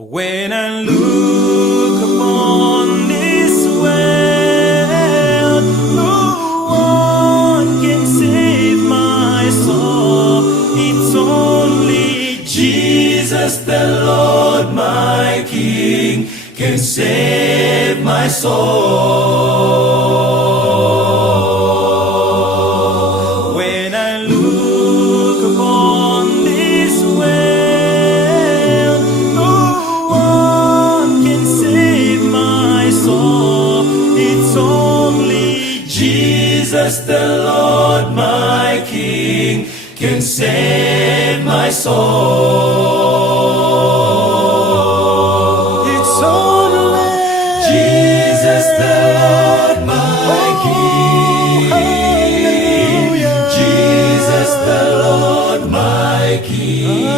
When I look upon this world, no one can save my soul. It's only Jesus the Lord, my King, can save my soul. When I look upon this world, no one can save my soul. It's only Jesus the Lord, my King, can save my soul. It's only Jesus the Lord, my King. Jesus the Lord, my King. I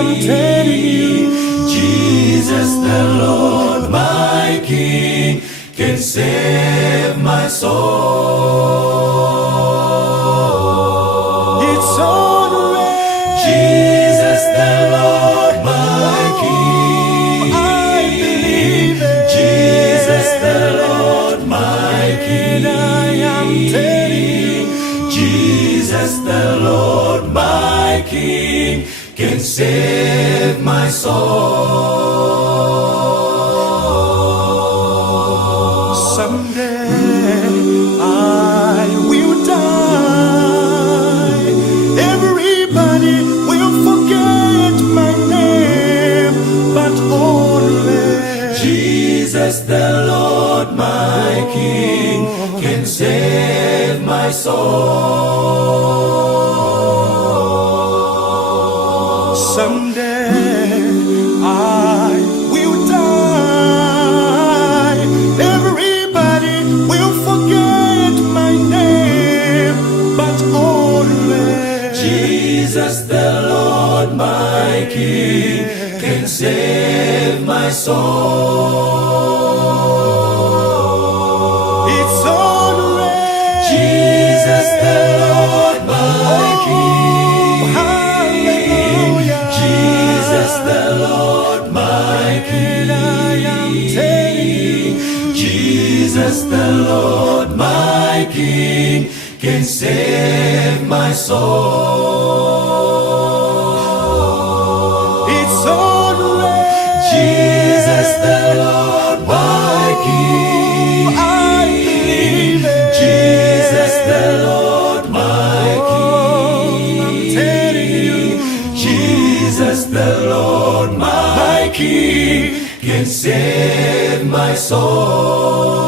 am telling you, Jesus the Lord, my King, can save my soul. It's only Jesus the Lord, my King. I believe it. Jesus the Lord, my King. I am telling you, Jesus the Lord, my King, can save my soul. Someday I will die. Everybody will forget my name, but only Jesus the Lord, my King, can save my soul. Someday I will die. Everybody will forget my name, but only Jesus the Lord, my King, can save my soul. It's only Jesus the Lord, my King. Hallelujah. Jesus the Lord, my King. I am telling you, Jesus the Lord, my King, can save my soul. It's only Jesus the Lord, my King. I believe it. Jesus the Lord, my King. I'm telling you, Jesus the Lord, my King, can save my soul.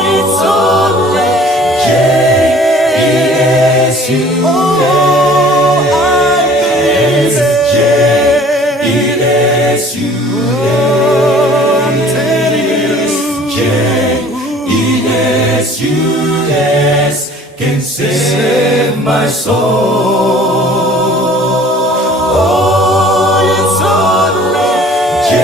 It's only Jesus can save my soul. It's only Jesus.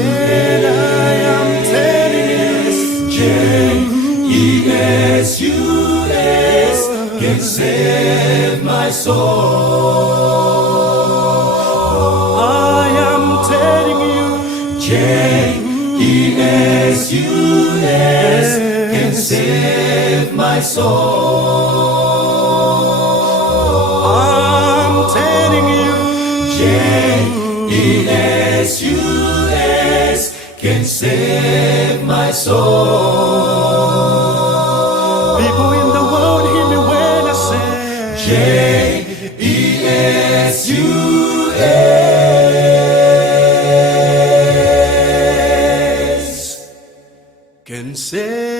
And I am telling you, Jesus can save my soul. I am telling you, Jesus can save my soul. I'm telling you, Jesus can save my soul. People in the world hear me when I say Jesus can save